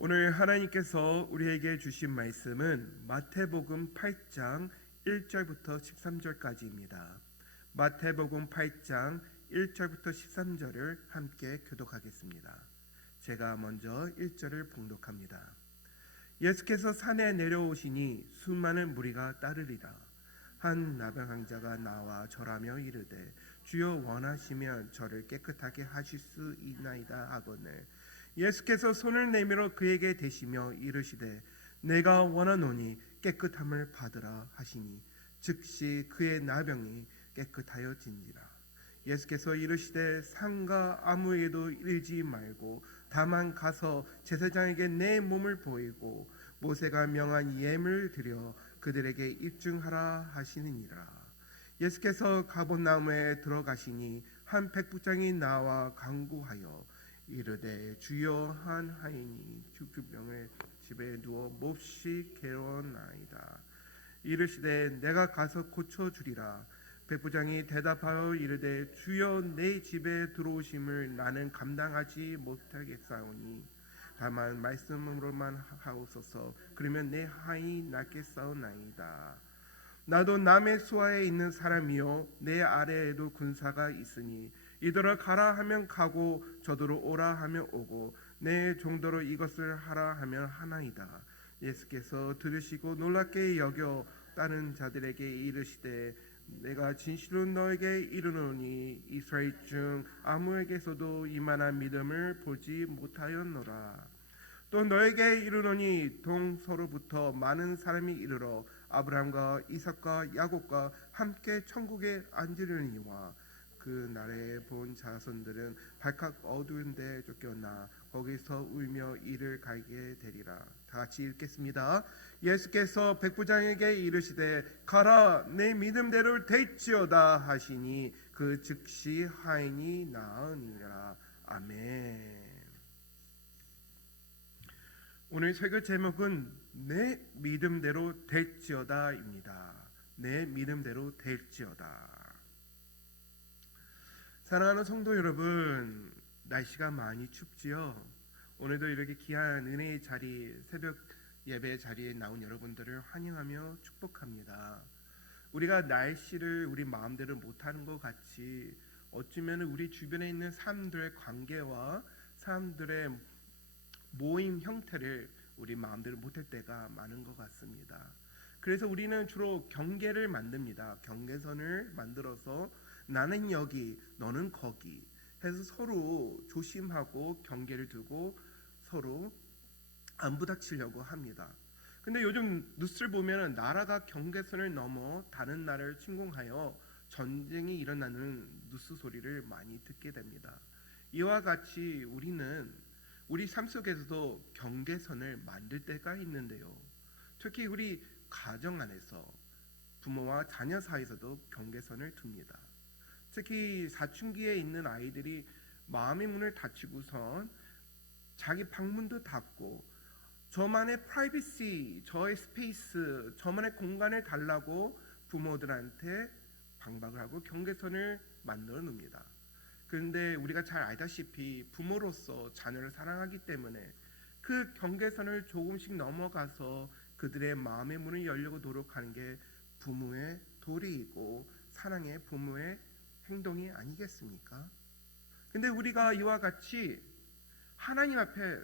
오늘 하나님께서 우리에게 주신 말씀은 마태복음 8장 1절부터 13절까지입니다. 마태복음 8장 1절부터 13절을 함께 교독하겠습니다. 제가 먼저 1절을 봉독합니다. 예수께서 산에 내려오시니 수많은 무리가 따르리라. 한 나병왕자가 나와 절하며 이르되 주여 원하시면 저를 깨끗하게 하실 수 있나이다 하거늘 예수께서 손을 내밀어 그에게 대시며 이르시되 내가 원하노니 깨끗함을 받으라 하시니 즉시 그의 나병이 깨끗하여진지라. 예수께서 이르시되 상가 아무에게도 이르지 말고 다만 가서 제사장에게 내 몸을 보이고 모세가 명한 예물을 드려 그들에게 입증하라 하시느니라. 예수께서 가버나움에 들어가시니 한 백부장이 나와 간구하여 이르되 주여 한 하인이 죽병을 집에 누워 몹시 괴로워나이다. 이르시되 내가 가서 고쳐주리라. 백부장이 대답하여 이르되 주여 내 집에 들어오심을 나는 감당하지 못하겠사오니 다만 말씀으로만 하옵소서. 그러면 내 하인이 낫겠사오나이다. 나도 남의 수하에 있는 사람이요 내 아래에도 군사가 있으니 이더러 가라 하면 가고 저더러 오라 하면 오고 내 종도로 이것을 하라 하면 하나이다. 예수께서 들으시고 놀랍게 여겨 다른 자들에게 이르시되 내가 진실로 너에게 이르노니 이스라엘 중 아무에게서도 이만한 믿음을 보지 못하였노라. 또 너에게 이르노니 동서로부터 많은 사람이 이르러 아브라함과 이삭과 야곱과 함께 천국에 앉으려니와 그 날에 본 자손들은 발칵 어두운 데 쫓겨나 거기서 울며 이를 갈게 되리라. 다 같이 읽겠습니다. 예수께서 백부장에게 이르시되 가라 내 믿음대로 될지어다 하시니 그 즉시 하인이 나으니라. 아멘. 오늘 설교 제목은 내 믿음대로 될지어다입니다. 내 믿음대로 될지어다. 사랑하는 성도 여러분, 날씨가 많이 춥지요. 오늘도 이렇게 귀한 은혜의 자리, 새벽 예배 자리에 나온 여러분들을 환영하며 축복합니다. 우리가 날씨를 우리 마음대로 못하는 것 같이 어쩌면 우리 주변에 있는 사람들의 관계와 사람들의 모임 형태를 우리 마음대로 못할 때가 많은 것 같습니다. 그래서 우리는 주로 경계를 만듭니다. 경계선을 만들어서 나는 여기 너는 거기 해서 서로 조심하고 경계를 두고 서로 안 부닥치려고 합니다. 근데 요즘 뉴스를 보면 나라가 경계선을 넘어 다른 나라를 침공하여 전쟁이 일어나는 뉴스 소리를 많이 듣게 됩니다. 이와 같이 우리는 우리 삶 속에서도 경계선을 만들 때가 있는데요. 특히 우리 가정 안에서 부모와 자녀 사이에서도 경계선을 둡니다. 특히 사춘기에 있는 아이들이 마음의 문을 닫히고선 자기 방문도 닫고 저만의 프라이버시, 저의 스페이스, 저만의 공간을 달라고 부모들한테 방박을 하고 경계선을 만들어 놓습니다. 그런데 우리가 잘 알다시피 부모로서 자녀를 사랑하기 때문에 그 경계선을 조금씩 넘어가서 그들의 마음의 문을 열려고 노력하는 게 부모의 도리이고 사랑의 부모의 행동이 아니겠습니까? 근데 우리가 이와 같이 하나님 앞에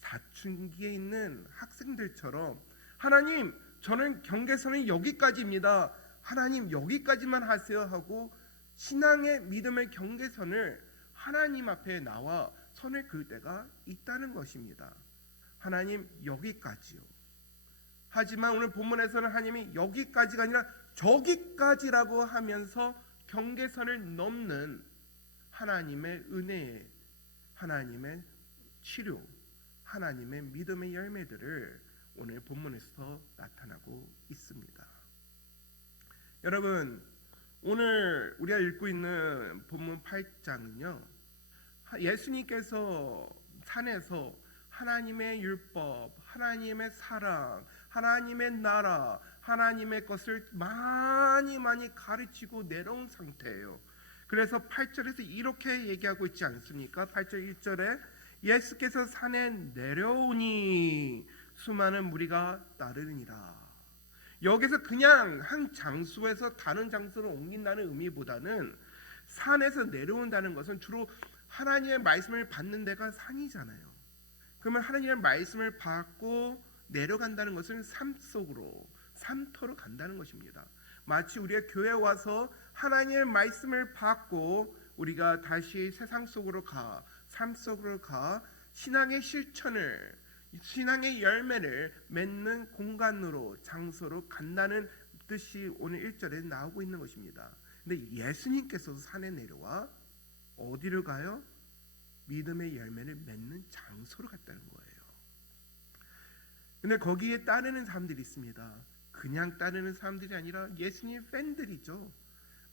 사춘기에 있는 학생들처럼 하나님 저는 경계선은 여기까지입니다. 하나님 여기까지만 하세요 하고 신앙의 믿음의 경계선을 하나님 앞에 나와 선을 그을 때가 있다는 것입니다. 하나님 여기까지요. 하지만 오늘 본문에서는 하나님이 여기까지가 아니라 저기까지라고 하면서 경계선을 넘는 하나님의 은혜, 하나님의 치료, 하나님의 믿음의 열매들을 오늘 본문에서 나타나고 있습니다. 여러분, 오늘 우리가 읽고 있는 본문 8장은요, 예수님께서 산에서 하나님의 율법, 하나님의 사랑, 하나님의 나라, 하나님의 것을 많이 가르치고 내려온 상태예요. 그래서 8절에서 이렇게 얘기하고 있지 않습니까? 8절 1절에 예수께서 산에 내려오니 수많은 무리가 따르니라. 여기서 그냥 한 장소에서 다른 장소로 옮긴다는 의미보다는 산에서 내려온다는 것은 주로 하나님의 말씀을 받는 데가 산이잖아요. 그러면 하나님의 말씀을 받고 내려간다는 것은 삶 속으로, 삶터로 간다는 것입니다. 마치 우리가 교회에 와서 하나님의 말씀을 받고 우리가 다시 세상 속으로 가, 삶 속으로 가 신앙의 실천을, 신앙의 열매를 맺는 공간으로, 장소로 간다는 뜻이 오늘 1절에 나오고 있는 것입니다. 근데 예수님께서 산에 내려와 어디로 가요? 믿음의 열매를 맺는 장소로 갔다는 거예요. 근데 거기에 따르는 사람들이 있습니다. 그냥 따르는 사람들이 아니라 예수님 팬들이죠.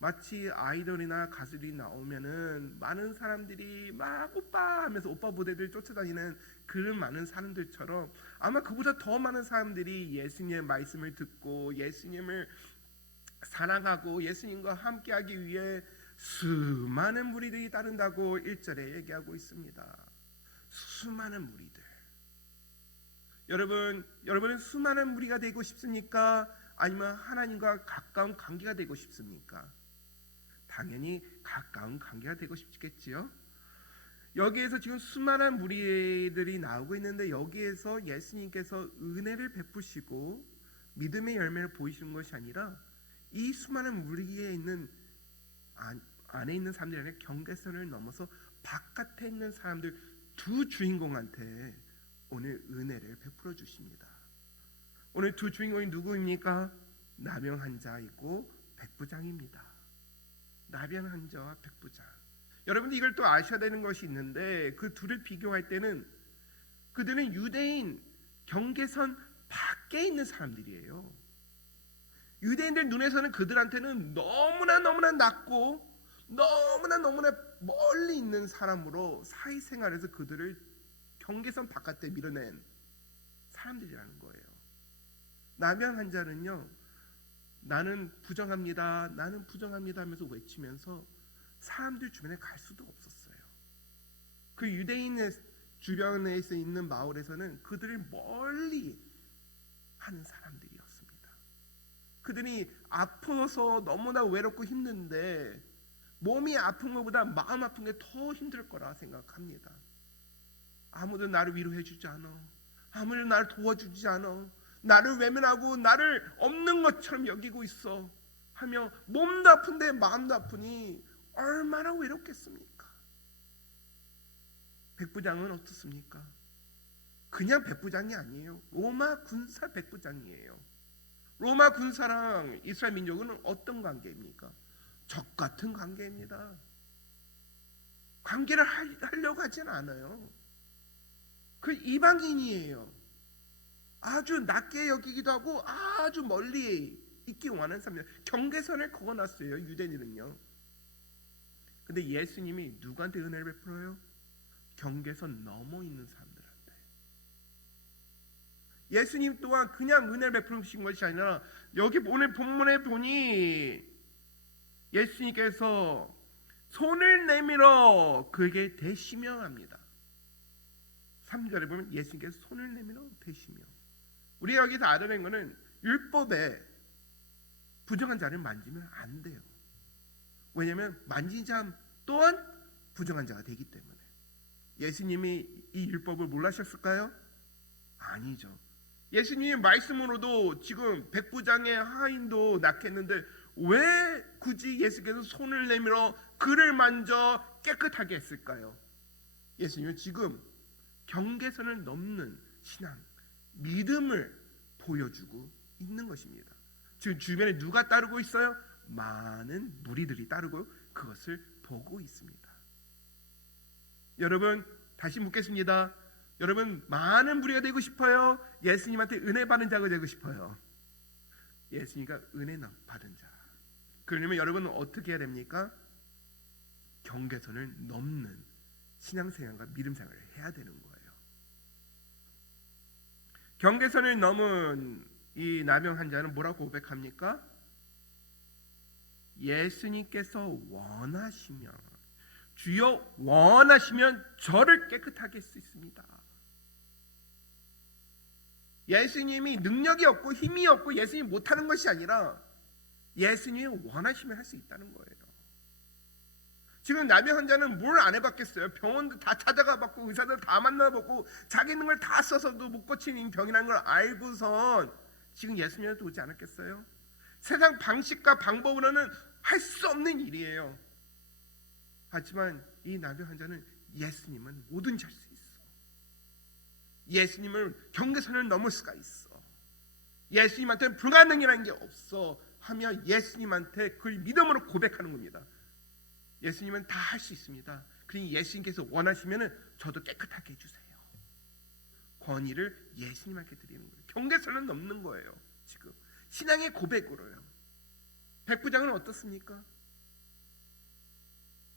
마치 아이돌이나 가수들이 나오면은 많은 사람들이 막 오빠 하면서 오빠 무대들 쫓아다니는 그런 많은 사람들처럼 아마 그보다 더 많은 사람들이 예수님의 말씀을 듣고 예수님을 사랑하고 예수님과 함께하기 위해 수많은 무리들이 따른다고 1절에 얘기하고 있습니다. 수많은 무리들. 여러분은 수많은 무리가 되고 싶습니까? 아니면 하나님과 가까운 관계가 되고 싶습니까? 당연히 가까운 관계가 되고 싶겠지요. 여기에서 지금 수많은 무리들이 나오고 있는데 여기에서 예수님께서 은혜를 베푸시고 믿음의 열매를 보이시는 것이 아니라 이 수많은 무리에 있는 안에 있는 사람들이 아니라 경계선을 넘어서 바깥에 있는 사람들 두 주인공한테 오늘 은혜를 베풀어 주십니다. 오늘 두 주인공이 누구입니까? 나병 자이고 백부장입니다. 나병 자와 백부장. 여러분들 이걸 또 아셔야 되는 것이 있는데 그 둘을 비교할 때는 그들은 유대인 경계선 밖에 있는 사람들이에요. 유대인들 눈에서는 그들한테는 너무나 낮고 너무나 멀리 있는 사람으로 사회생활에서 그들을 경계선 바깥에 밀어낸 사람들이라는 거예요. 나병 환자는요, 나는 부정합니다 하면서 외치면서 사람들 주변에 갈 수도 없었어요. 그 유대인의 주변에 있는 마을에서는 그들을 멀리 하는 사람들이었습니다. 그들이 아파서 너무나 외롭고 힘든데 몸이 아픈 것보다 마음 아픈 게 더 힘들 거라 생각합니다. 아무도 나를 위로해 주지 않아. 아무도 나를 도와주지 않아. 나를 외면하고 나를 없는 것처럼 여기고 있어 하며 몸도 아픈데 마음도 아프니 얼마나 외롭겠습니까? 백부장은 어떻습니까? 그냥 백부장이 아니에요. 로마 군사 백부장이에요. 로마 군사랑 이스라엘 민족은 어떤 관계입니까? 적 같은 관계입니다. 관계를 하려고 하진 않아요. 그 이방인이에요. 아주 낮게 여기기도 하고 아주 멀리 있기 원하는 사람들. 경계선을 그어놨어요. 유대인은요. 근데 예수님이 누구한테 은혜를 베풀어요? 경계선 넘어 있는 사람들한테. 예수님 또한 그냥 은혜를 베푸신 것이 아니라 여기 오늘 본문에 보니 예수님께서 손을 내밀어 그에게 대시며 합니다. 3절에 보면 예수님께서 손을 내밀어 대시며. 우리가 여기서 알아낸 것은 율법에 부정한 자를 만지면 안 돼요. 왜냐하면 만진 자 또한 부정한 자가 되기 때문에. 예수님이 이 율법을 몰라셨을까요? 아니죠. 예수님의 말씀으로도 지금 백부장의 하인도 낳겠는데 왜 굳이 예수께서 손을 내밀어 그를 만져 깨끗하게 했을까요? 예수님은 지금 경계선을 넘는 신앙, 믿음을 보여주고 있는 것입니다. 지금 주변에 누가 따르고 있어요? 많은 무리들이 따르고 그것을 보고 있습니다. 여러분 다시 묻겠습니다. 여러분 많은 무리가 되고 싶어요? 예수님한테 은혜 받은 자가 되고 싶어요? 예수님과 은혜 받은 자. 그러려면 여러분은 어떻게 해야 됩니까? 경계선을 넘는 신앙생활과 믿음생활을 해야 되는 거예요. 경계선을 넘은 이 나병 환자는 뭐라고 고백합니까? 예수님께서 원하시면 주여 원하시면 저를 깨끗하게 할 수 있습니다. 예수님이 능력이 없고 힘이 없고 예수님이 못하는 것이 아니라 예수님이 원하시면 할 수 있다는 거예요. 지금 나병 환자는 뭘 안 해봤겠어요? 병원도 다 찾아가 봤고 의사들 다 만나보고 자기 있는 걸 다 써서도 못 고치는 병이라는 걸 알고선 지금 예수님한테 오지 않았겠어요? 세상 방식과 방법으로는 할 수 없는 일이에요. 하지만 이 나병 환자는 예수님은 뭐든지 할 수 있어. 예수님을 경계선을 넘을 수가 있어. 예수님한테는 불가능이라는 게 없어 하며 예수님한테 그걸 믿음으로 고백하는 겁니다. 예수님은 다 할 수 있습니다. 그러니 예수님께서 원하시면 저도 깨끗하게 해주세요. 권위를 예수님한테 드리는 거예요. 경계선을 넘는 거예요. 지금 신앙의 고백으로요. 백부장은 어떻습니까?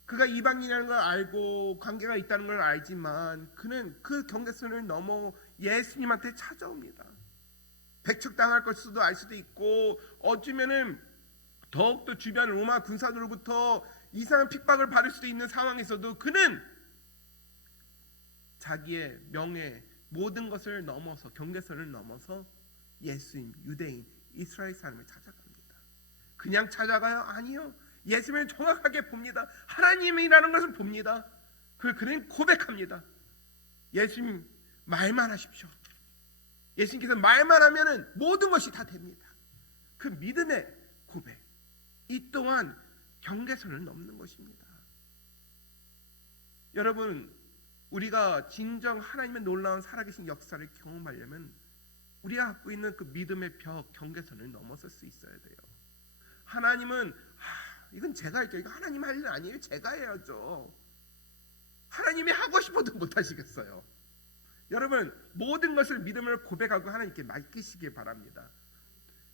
그가 이방인이라는 걸 알고 관계가 있다는 걸 알지만 그는 그 경계선을 넘어 예수님한테 찾아옵니다. 배척당할 것도 알 수도 있고 어쩌면은 더욱더 주변 로마 군사들로부터 이상한 핍박을 받을 수도 있는 상황에서도 그는 자기의 명예 모든 것을 넘어서 경계선을 넘어서 예수님, 유대인, 이스라엘 사람을 찾아갑니다. 그냥 찾아가요? 아니요. 예수님을 정확하게 봅니다. 하나님이라는 것을 봅니다. 그는 고백합니다. 예수님 말만 하십시오. 예수님께서 말만 하면 모든 것이 다 됩니다. 그 믿음의 고백, 이 또한 경계선을 넘는 것입니다. 여러분, 우리가 진정 하나님의 놀라운 살아계신 역사를 경험하려면 우리가 갖고 있는 그 믿음의 벽, 경계선을 넘어설 수 있어야 돼요. 하나님은 이건 제가 할게요. 이거 하나님 할 일 아니에요. 제가 해야죠. 하나님이 하고 싶어도 못 하시겠어요. 여러분, 모든 것을 믿음으로 고백하고 하나님께 맡기시기 바랍니다.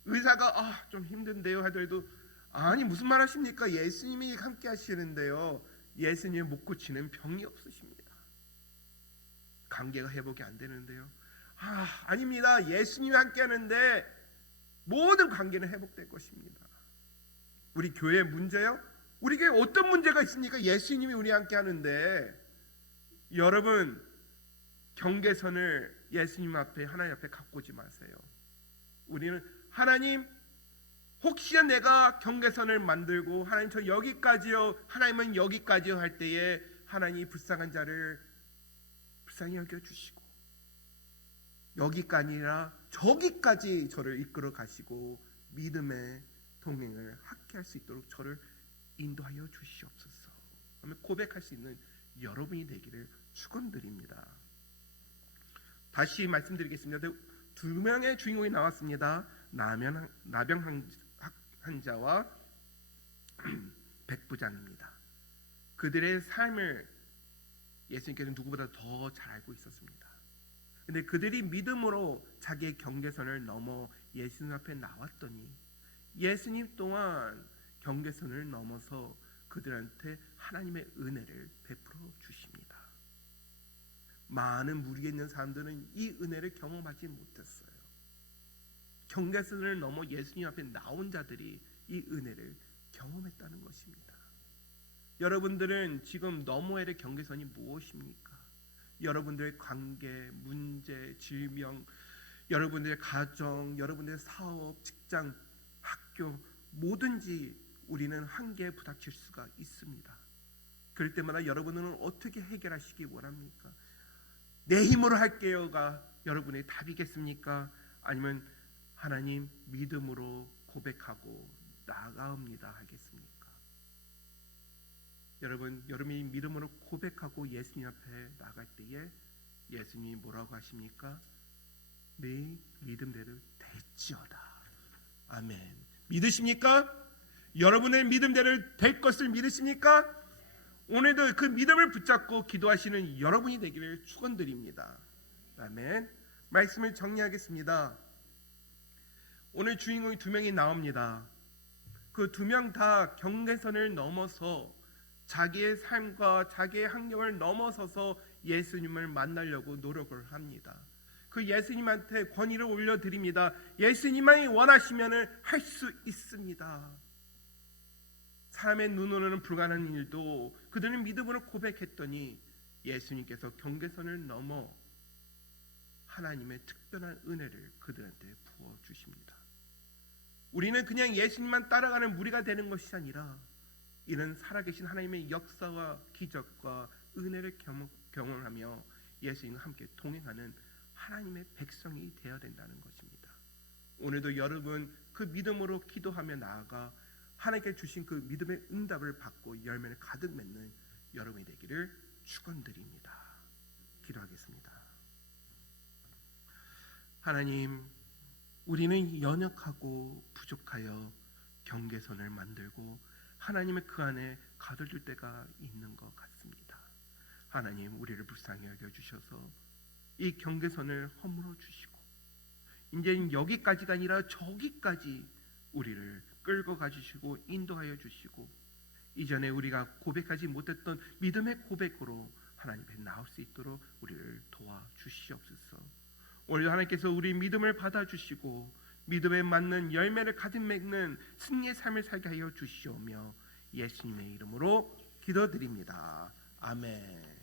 의사가 좀 힘든데요 하더라도 아니 무슨 말 하십니까? 예수님이 함께 하시는데요. 예수님이 못 고치는 병이 없으십니다. 관계가 회복이 안 되는데요. 아닙니다. 예수님이 함께 하는데 모든 관계는 회복될 것입니다. 우리 교회 문제요? 우리 교회 어떤 문제가 있습니까? 예수님이 우리 함께 하는데 여러분 경계선을 예수님 앞에 하나님 앞에 갖고 오지 마세요. 우리는 하나님 혹시나 내가 경계선을 만들고 하나님 저 여기까지요 하나님은 여기까지요 할 때에 하나님 불쌍한 자를 불쌍히 여겨주시고 여기가 아니라 저기까지 저를 이끌어 가시고 믿음의 동행을 함께 할 수 있도록 저를 인도하여 주시옵소서 하며 고백할 수 있는 여러분이 되기를 축원드립니다. 다시 말씀드리겠습니다. 두 명의 주인공이 나왔습니다. 나병 환자와 백부장입니다. 그들의 삶을 예수님께서는 누구보다 더 잘 알고 있었습니다. 근데 그들이 믿음으로 자기의 경계선을 넘어 예수님 앞에 나왔더니 예수님 또한 경계선을 넘어서 그들한테 하나님의 은혜를 베풀어 주십니다. 많은 무리에 있는 사람들은 이 은혜를 경험하지 못했어요. 경계선을 넘어 예수님 앞에 나온 자들이 이 은혜를 경험했다는 것입니다. 여러분들은 지금 넘어야 될 경계선이 무엇입니까? 여러분들의 관계, 문제, 질병, 여러분들의 가정, 여러분들의 사업, 직장, 학교 뭐든지 우리는 한계에 부닥칠 수가 있습니다. 그럴 때마다 여러분은 어떻게 해결하시기 원합니까? 내 힘으로 할게요가 여러분의 답이겠습니까? 아니면 하나님 믿음으로 고백하고 나아갑니다 하겠습니까? 여러분이 믿음으로 고백하고 예수님 앞에 나갈 때에 예수님이 뭐라고 하십니까? 네 믿음대로 될지어다. 아멘. 믿으십니까? 여러분의 믿음대로 될 것을 믿으십니까? 오늘도 그 믿음을 붙잡고 기도하시는 여러분이 되기를 축원드립니다. 아멘. 말씀을 정리하겠습니다. 오늘 주인공이 두 명이 나옵니다. 그 두 명 다 경계선을 넘어서 자기의 삶과 자기의 환경을 넘어서서 예수님을 만나려고 노력을 합니다. 그 예수님한테 권위를 올려드립니다. 예수님만이 원하시면 할 수 있습니다. 사람의 눈으로는 불가능한 일도 그들은 믿음으로 고백했더니 예수님께서 경계선을 넘어 하나님의 특별한 은혜를 그들한테 부어주십니다. 우리는 그냥 예수님만 따라가는 무리가 되는 것이 아니라 이런 살아계신 하나님의 역사와 기적과 은혜를 경험하며 예수님과 함께 동행하는 하나님의 백성이 되어야 된다는 것입니다. 오늘도 여러분 그 믿음으로 기도하며 나아가 하나님께 주신 그 믿음의 응답을 받고 열매를 가득 맺는 여러분이 되기를 축원드립니다. 기도하겠습니다. 하나님, 우리는 연약하고 부족하여 경계선을 만들고 하나님의 그 안에 가둬둘 때가 있는 것 같습니다. 하나님, 우리를 불쌍히 여겨주셔서 이 경계선을 허물어 주시고 이제는 여기까지가 아니라 저기까지 우리를 끌고 가주시고 인도하여 주시고 이전에 우리가 고백하지 못했던 믿음의 고백으로 하나님 앞에 나올 수 있도록 우리를 도와주시옵소서. 오늘도 하나님께서 우리 믿음을 받아주시고 믿음에 맞는 열매를 가득 맺는 승리의 삶을 살게 하여 주시오며 예수님의 이름으로 기도드립니다. 아멘.